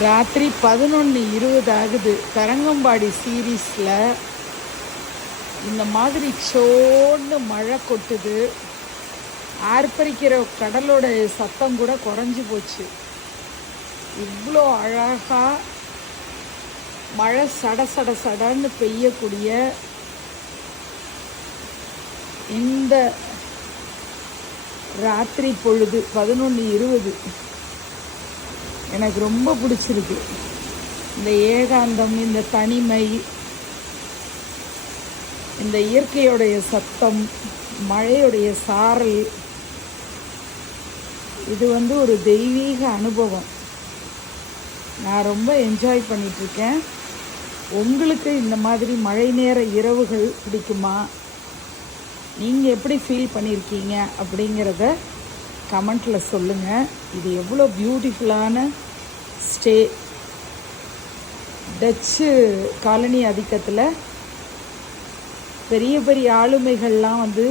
ராத்திரி பதினொன்று இருபது ஆகுது. தரங்கம்பாடி சீரீஸில் இந்த மாதிரி சோன்னு மழை கொட்டுது. ஆர்ப்பரிக்கிற கடலோட சத்தம் கூட குறைஞ்சி போச்சு. இவ்வளோ அழகாக மழை சட சட சடன்னு பெய்யக்கூடிய இந்த ராத்திரி பொழுது பதினொன்று இருபது. எனக்கு ரொம்ப பிடிச்சிருக்கு. இந்த ஏகாந்தம் இந்த தனிமை இந்த இயற்கையோடைய சத்தம் மழையுடைய சாரல் இது வந்து ஒரு தெய்வீக அனுபவம். நான் ரொம்ப என்ஜாய் பண்ணிகிட்ருக்கேன் உங்களுக்கு இந்த மாதிரி மழை நேர இரவுகள் பிடிக்குமா? நீங்கள் எப்படி ஃபீல் பண்ணியிருக்கீங்க அப்படிங்கிறத கமெண்ட்டில் சொல்லுங்கள் இது எவ்வளோ பியூட்டிஃபுல்லான ஸ்டே டச்சு காலனி ஆதிக்கத்தில் பெரிய பெரிய ஆளுமைகள்லாம் வந்து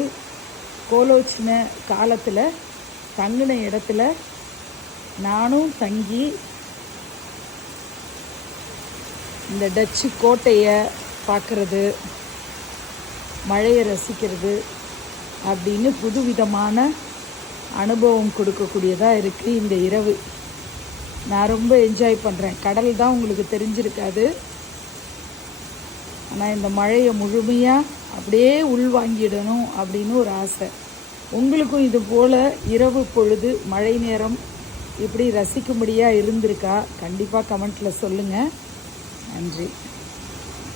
கோலோச்சின காலத்தில் தங்கின இடத்துல நானும் தங்கி இந்த டச்சு கோட்டையை பார்க்குறது மழையை ரசிக்கிறது அப்படின்னு புதுவிதமான அனுபவம் கொடுக்கக்கூடியதாக இருக்குது இந்த இரவு. நான் ரொம்ப என்ஜாய் பண்ணுறேன் கடல் தான் உங்களுக்கு தெரிஞ்சிருக்காது. ஆனால் இந்த மழையை முழுமையாக அப்படியே உள்வாங்கிடணும் அப்படின்னு ஒரு ஆசை. உங்களுக்கும் இது போல் இரவு பொழுது மழை நேரம் இப்படி ரசிக்கும்படியாக இருந்திருக்கா? கண்டிப்பாக கமெண்ட்டில் சொல்லுங்கள் நன்றி.